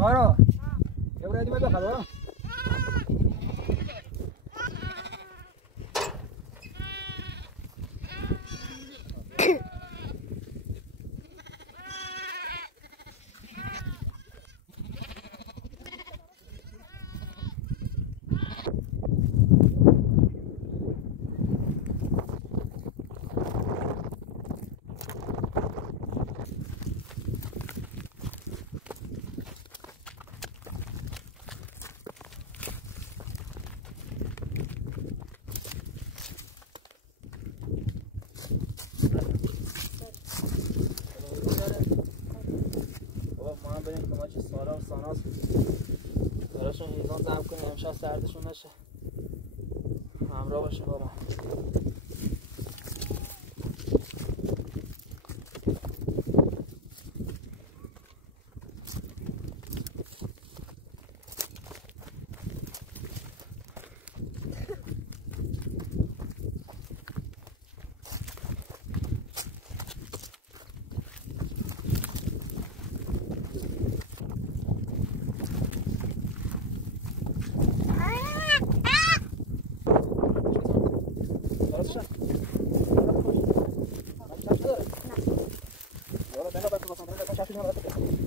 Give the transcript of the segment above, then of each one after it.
سارا یه برای دیگه بخواد سارا و ساناس براشون هیزان زم کنیم امشب سردشون نشه همراه باشه با ما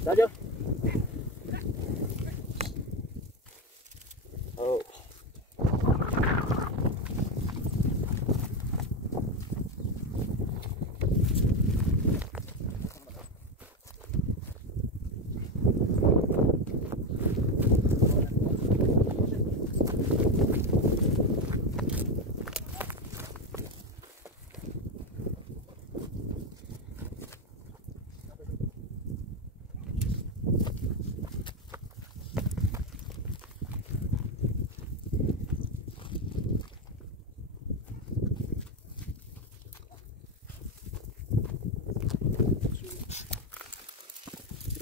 Raja. Oh.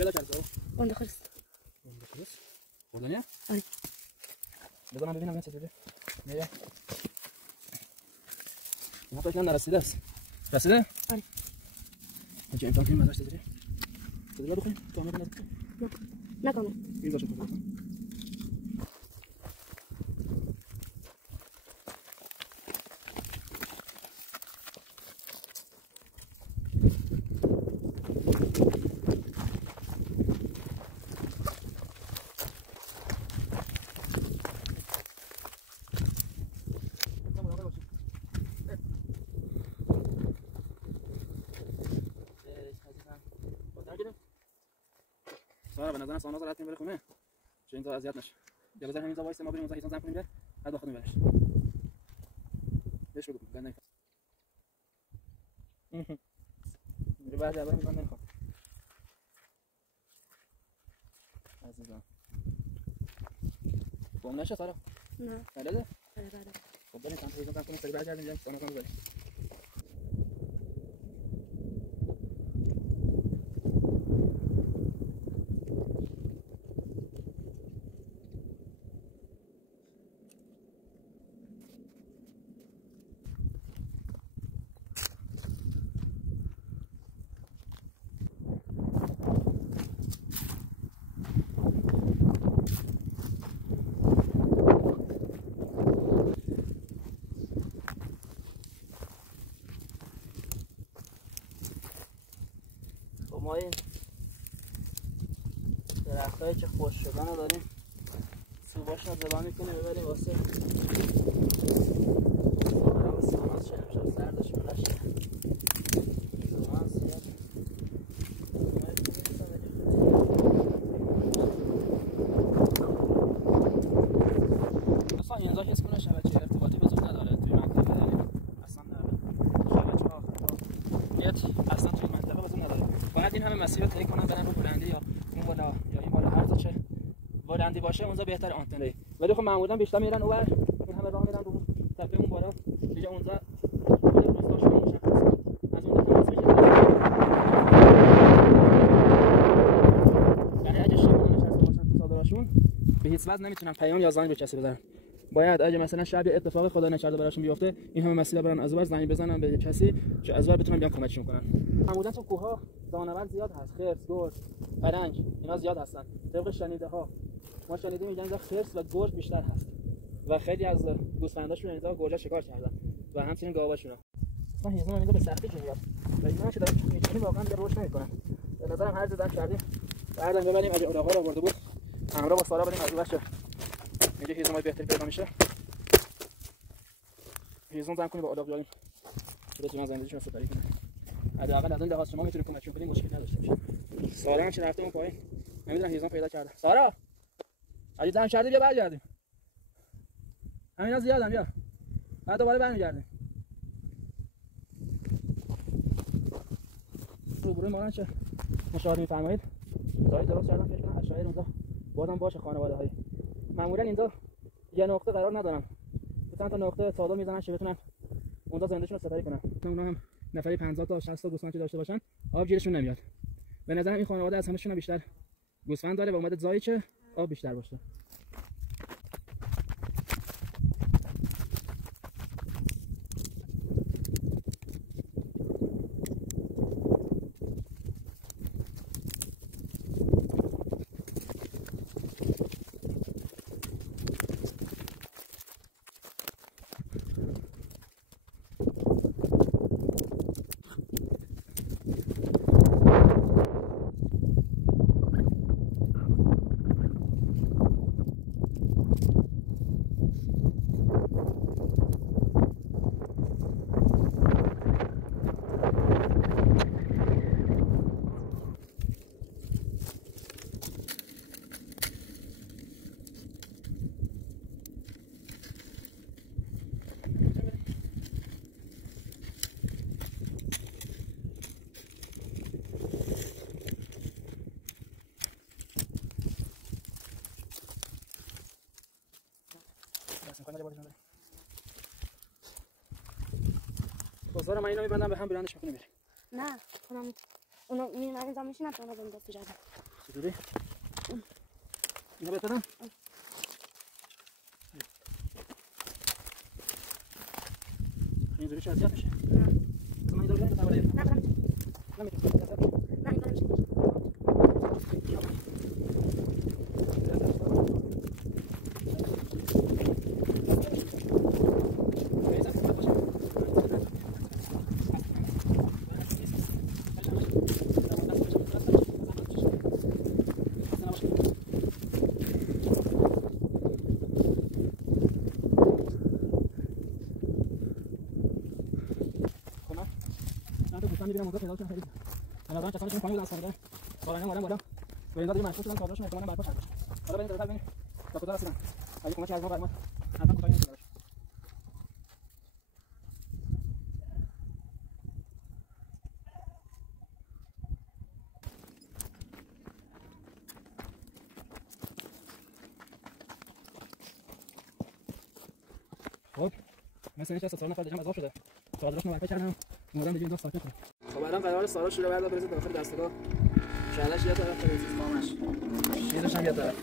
پیدا کرد اون خلص خوردنیه؟ آره بذار من ببینم چطوره میگه اینا فکر کنم نرسیده است رسیده؟ آره چه امتحان کنیم ازش چطوره؟ چطوره بخوریم؟ کامل کنیم؟ نه کامل این باشه بخوریم سارا به نظرم ساناز راحت بره خونه چون اینجا اذیت نشه یا بذار همینجا وایس ما بریم اونجا هیزان زم کنیم بعد بخوام برش بهش بگو گنده میگه بعد اول میگم نمیخوام عزیزم گم نشه سارا نه بلده بله بله خب بریم سمت هیزان زم کنیم سری برگردیم جنگ ساناز رو بریم ما این درختایی که خوش شدن رو داریم سوباش رو زبان میکنیم ببریم واسه ساناز چه امشب سردشون نشه ساناز زیاد اصلا اینجا حس کنه شبکه ارتباطی بزرگ نداره توی منطقه داریم اصلا نداره شبکه ها اصلا توی منطقه بزرگ نداره باید این همه مسیر رو طی کنن برن رو بلندی یا اون بالا یا این بالا هر تا چه بلندی باشه اونجا بهتر آنتنه ولی خب معمولا بیشتر میرن اونور این همه راه میرن رو تپه اون بالا دیگه اونجا روستاشون مشخص از اون تماس میگیرن یعنی اگه شب نشسته باشن تو صادراشون به هیچ وجه نمیتونن پیام یا زنگ به کسی بزنن باید اگه مثلا شب اتفاق خدا نکرده براشون بیفته این همه مسئله برن از اون زنگ بزنن به کسی که از اون بتونن بیان کمکشون کنن معمولا تو کوه‌ها دانه‌ور زیاد هست، خرس، گرگ، پلنگ اینا زیاد هستن. طبق شنیده ها ما شنیدیم میگن اینجا خرس و گرگ بیشتر هست و خیلی از گوسفنداشون اینجا گرگا شکار کردن و همچنین گاواشون. اصلا هیزم اینجا به سختی میاد و اینا چه داریم می‌کنیم واقعا دیگه روش نمی‌کنن. به نظرم هر زدن کردیم بعدم ببریم اگه آقا رو آورده بود همراه با سارا بریم از اون بچه اینجا هیزمای بهتری پیدا میشه. هیزم زدن کنیم با آداب بیاریم بتونن زندگیشون رو سپری کنن. حداقل از این لحاظ شما میتونید کمک کنید مشکل نداشته باشه. سارا هم چه رفته اون پایین نمیدونم هیزم پیدا کرده. سارا اگه زدن کردی بیا برگردیم. همینا زیادن بیا. بعد دوباره برمیگردیم. روبروی ما چه مشاهده می‌فرمایید. دایی درست کردم فکر کنم شاید اونجا بازم باشه خانواده‌های. معمولا اینجا یه نقطه قرار ندارن. چند تا نقطه ساده میزنن که بتونن اونجا زندگیشون رو سپری کنن. اونا هم نفری 50 تا 60 تا گوسفند داشته باشن آب گیرشون نمیاد. به نظرم این خانواده از همشون بیشتر گوسفند داره و اومده جایی که آب بیشتر باشه. بازار من اینو میبندم به هم برندش میکنه میره. نه خودم اونو میرم اینجا میشینم تو اونو بنداز تو جاده. چطوری؟ اینا بهترم؟ اینجوری چه اذیت میشه؟ نه من اینجا برم تا ولی نه برم نمیتونم. نه برم میبینم اونجا پیدا کنم خیلی. انا برام کسانی که پایین دست میگیرن. بالا اومدم بالا. به اینجا دیگه مشغول شدن کاراشون احتمالاً برپا شدن. حالا بریم طرف ببینیم. تا کجا رسیدن. اگه کمک از ما برام حتما کاری نمیشه. خب مثلا اینکه 4 نفر دیگه مذاق شده. چادرشون برپا کردن. اومدن دیگه اینجا ساکت شدن. خب الان قرار سارا شروع بعد برسه داخل دستگاه. شلش یه طرف برسه کامش. شیرش هم یه طرف.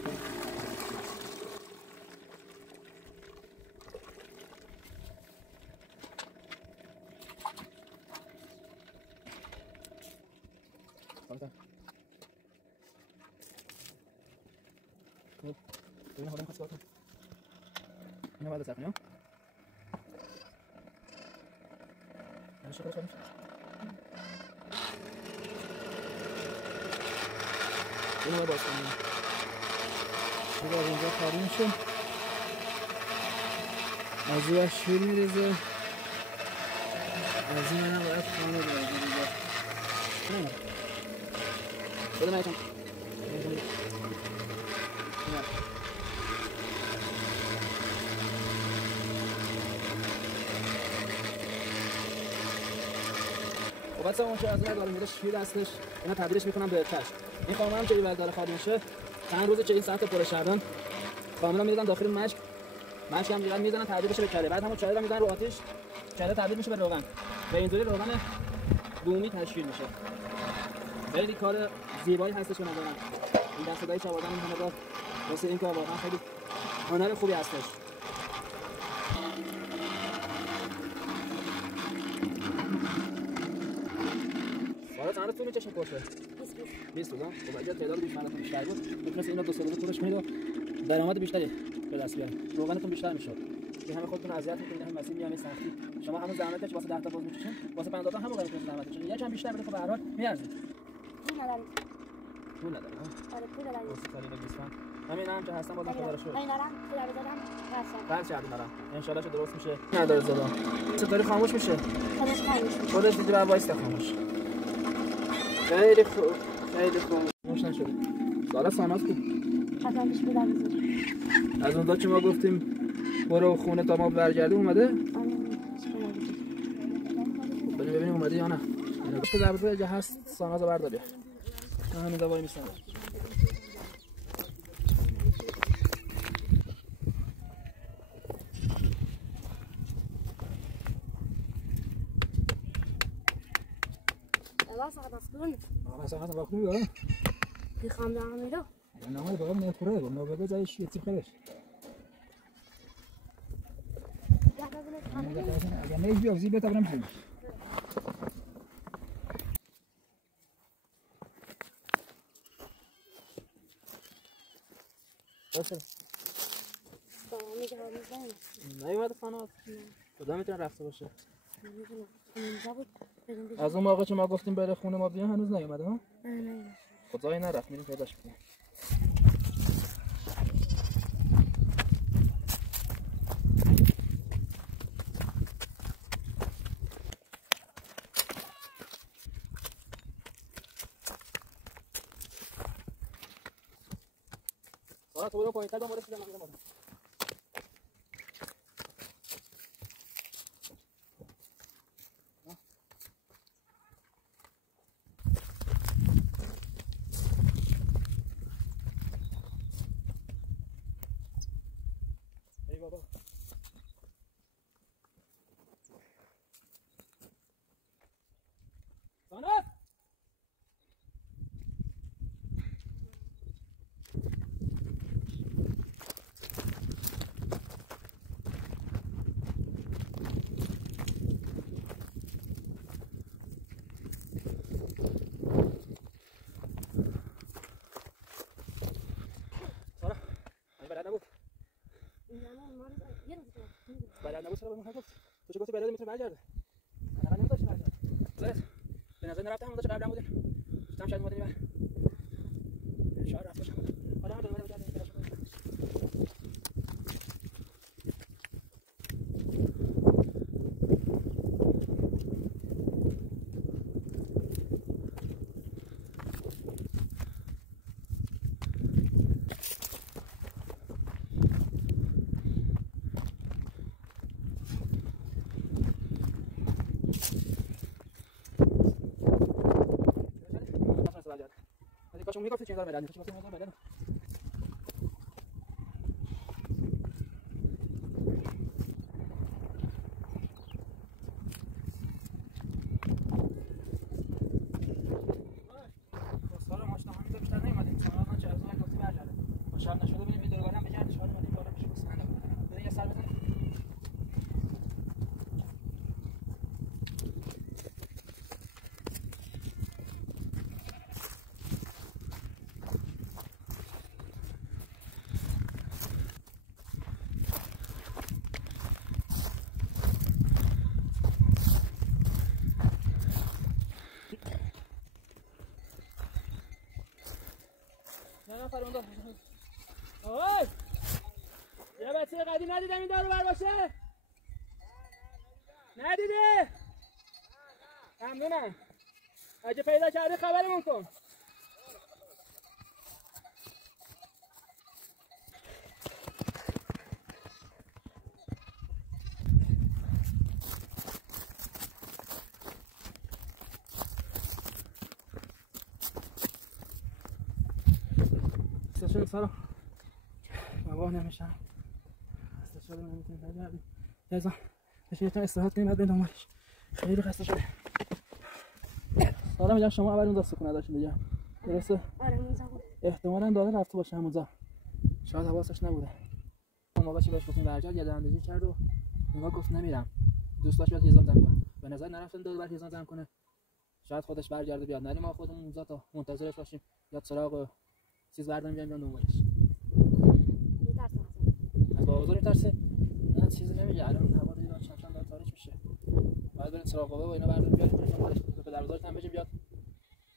خب اینا حالا می‌خواد کنه. اینا بعد از کنیم. میشه کارش کنیم. اینو باز کنیم. دیگه اینجا کاری میشه. از اون شیر میریزه. از این منم باید خانه بیارم اینجا. نه. بده من یکم. واسه اون چه از اون داره میره شیر هستش اینا تبدیلش میکنم به کشک. این خانم هم که ایول داره خالی میشه چند روزه که این سطح پر شدن کاملا میریزن داخل مشک هم دیگه میزنن تبدیل بشه به کره. بعد همون کره رو میزنن رو آتش کره تبدیل میشه به روغن و اینطوری روغن بومی تشکیل میشه. خیلی کار زیبایی هستش به نظر من. این دستگاهی که آوردن این همه واسه این کار واقعا خیلی هنر خوبی هستش. سارا چند طول چشم قرصه 20 روز. خب اگه تعداد دوستانتون بیشتر بود میتونید اینو 2 سال پولش کنید و درآمد بیشتری به دست بیارید. روغنتون بیشتر میشه. که همه خودتون اذیت میکنید، هم مسیر میام سختی. شما همون زحمتش واسه 10 تا باز میکشین، واسه 50 تا همون قیمت زحمت میشه. یه چند بیشتر بده خب به هر حال میارزه. پول نداره. آره پول نداره. واسه سالی بگیسم. همین هم که هستم بازم خدا رو شکر. من نرم پول رو دادم قرض کردیم برام. ان شاء الله درست میشه. نداره زدا. ستاره خاموش میشه. خاموش میشه. خودش دیگه بر وایس خاموش. خیلی خوب. خیلی خوب. خوش نشد. سالا ساناس کو. حتما پیش بدم. از اون که ما گفتیم برو خونه تا ما برگردیم اومده؟ ببینیم اومده یا نه. که در بطور هست ساناز رو برداری. همین دوایی میستم. ساعت وقت می‌برم. می‌خوام برم میرم. نه باید نخوره، ما بگه جایش یه چیز خیلیش. اگر نیستی افزی بهت برم چی؟ نیومده فنات. کجا میتونه رفته باشه؟ از اون موقع که ما گفتیم بره خونه ما بیا هنوز نیومده ها؟ نه. خدای نرفت میریم پیداش کنیم. سارا تو برو پایین تا دوباره سیدم میگم. ای بابا ساناس بلد نبود چرا به من گفت؟ تو چه گفتی بلد میتونه برگرده؟ انا نمیدونم برگرده. زد. به نظر نرفته همون قبلا بودیم. گفتم شاید اومدیم بر. شاید رفته باشه. حالا من دوباره بگردم براش. کاشون میگفت چه داره بلد نیست. چه بلد. سارا ماشنا همین بیشتر نمیاد. سارا من چه از اون گفتی برگرده. ما شب نشده ببینیم ویدیو رو برام بگردش حالا اومدیم بالا میشه بسنده. بریم یه سر بزنیم. نفر اون آی یه بچه قدیم ندیدم این دارو بر باشه ندیده ممنونم اگه پیدا کردی خبرمون کن استشهاد سارا مباه نمیشم استشهاد نمیتونیم برگردیم یزا بشینیتون استراحت کنیم بعد دنبالش خیلی خسته شده سارا میگم شما اول اونجا سکونه داشتید دیگه درسته؟ آره اونجا بود احتمالاً داره رفته باشه همونجا شاید حواسش نبوده اون موقع چی بهش گفتیم برگرد یه اندازی کرد و اونها گفت نمیرم دوست داشت بیاد هیزم زن کنه به نظر نرفتن دور بعد هیزم زن کنه شاید خودش برگرده بیاد، نریم ما خودمون اونجا تا منتظرش باشیم یا سراغ چیز برداریم بیام دنبالش. از بابا میترسه؟ نه چیزی نمیگه، الان هوا رو دیدم چند داره تاریک میشه. باید بریم سراغ بابا و اینا برداریم بیاریم دنبالش. به پدر بزرگت هم بگیم بیاد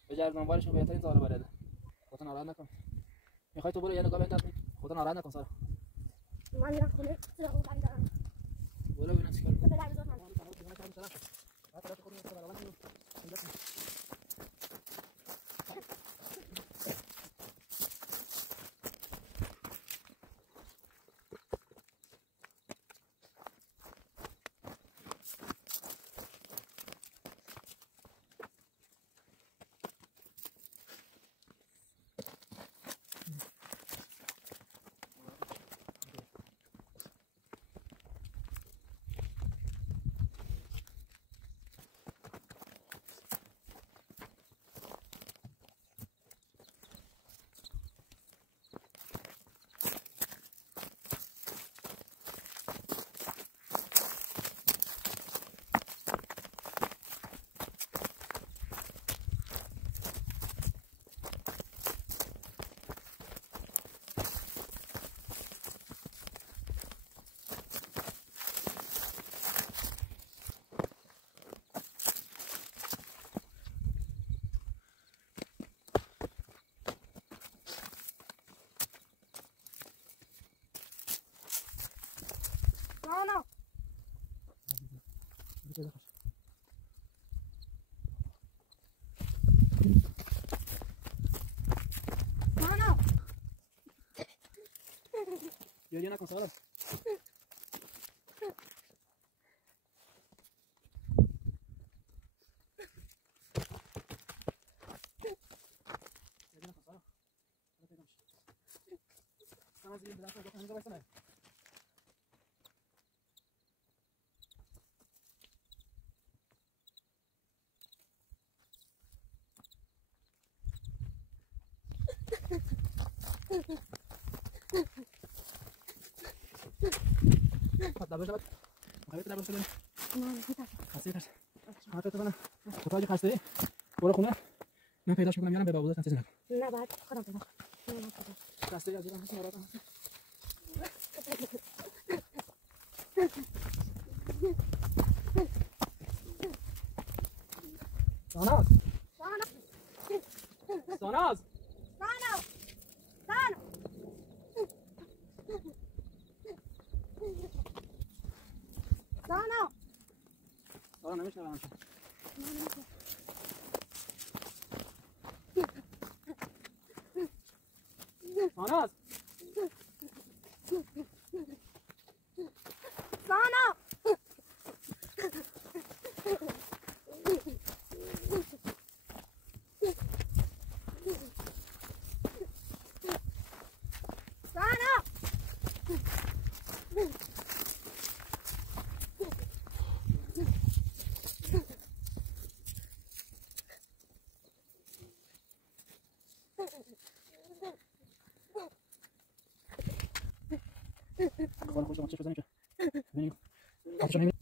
بجرد دنبالش و بهترین زارو برده. خودت ناراحت نکن. میخوای تو برو یه نگاه بنداز، خودت ناراحت نکن سارا. من میرم خونه سراغ کاری دارم. برو ببینم چیکار به پدر بزرگ من نه گریه نکن سارا. خسته برو خونه، من پیداش میکنم میارم به بابا دادن چیزی نکن. نه بعد خودم پیدا کنم. خسته از دیدن ناراحت هستم. ساناز ساناز سارا نمیشنوم. ساناز خواهر خوش آمد چه بزنیم که ببینیم آتشو نمی‌بینیم.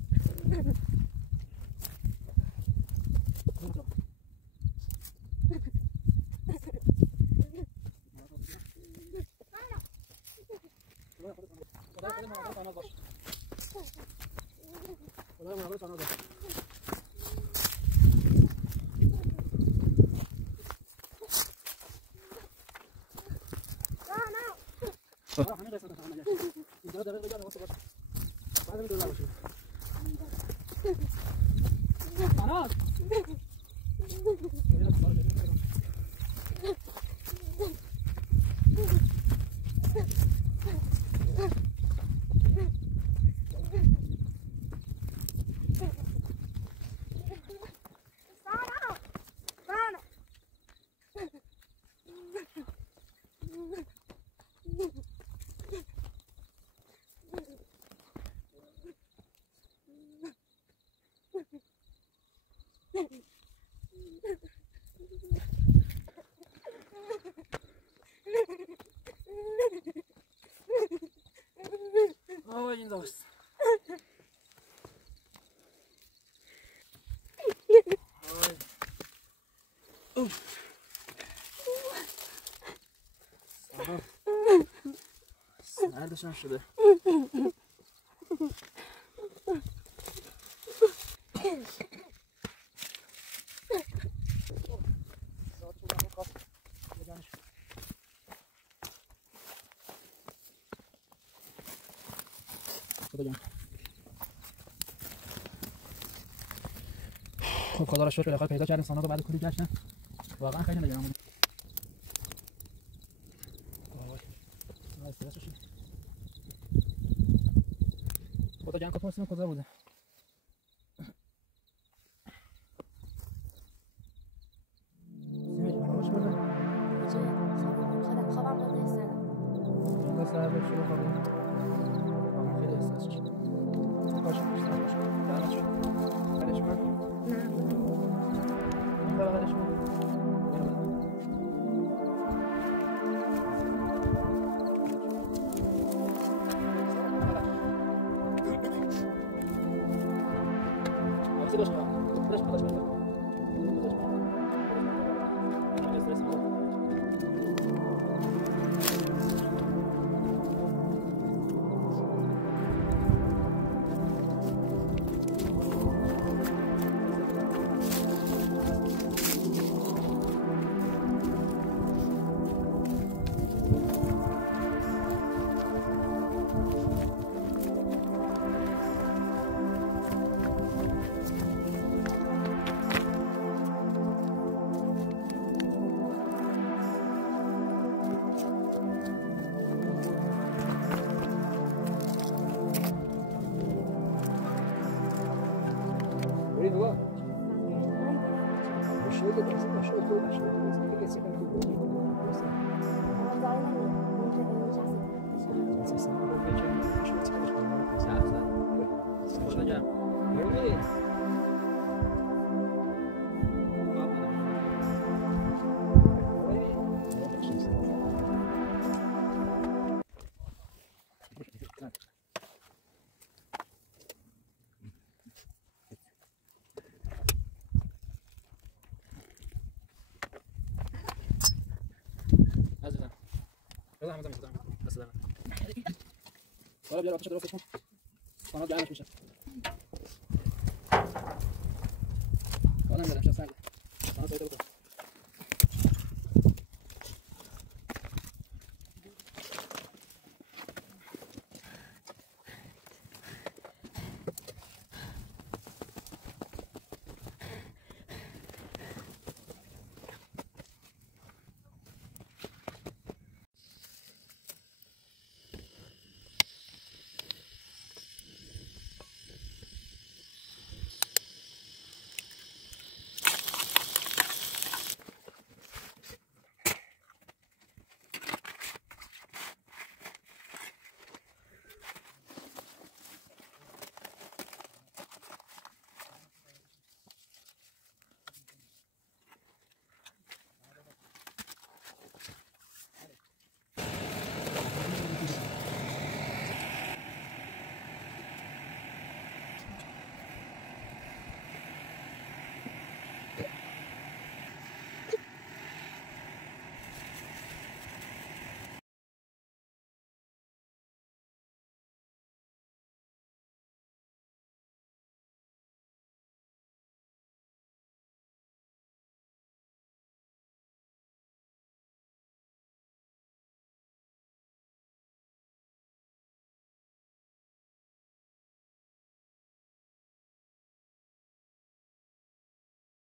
آه اینجاست. سردشم شده. خب خدا را شکر بالاخره پیدا کردیم سانات بعد کلی گشتن. واقعا خیلی نگران بودم. وای استرس شد. خدا جان کتون کجا بوده؟ سیمه جان خوش بوده. خوابم بوده سلام. خدا سر به شروع خوابم. واقعا خیلی استرس شد. باشه استرس شد. درد شد. برش من. نه. برش من. حالا بیا آتش درستش کن. کانال گرمش میشه. آدم برم چه سرده. کانال سایت بکن.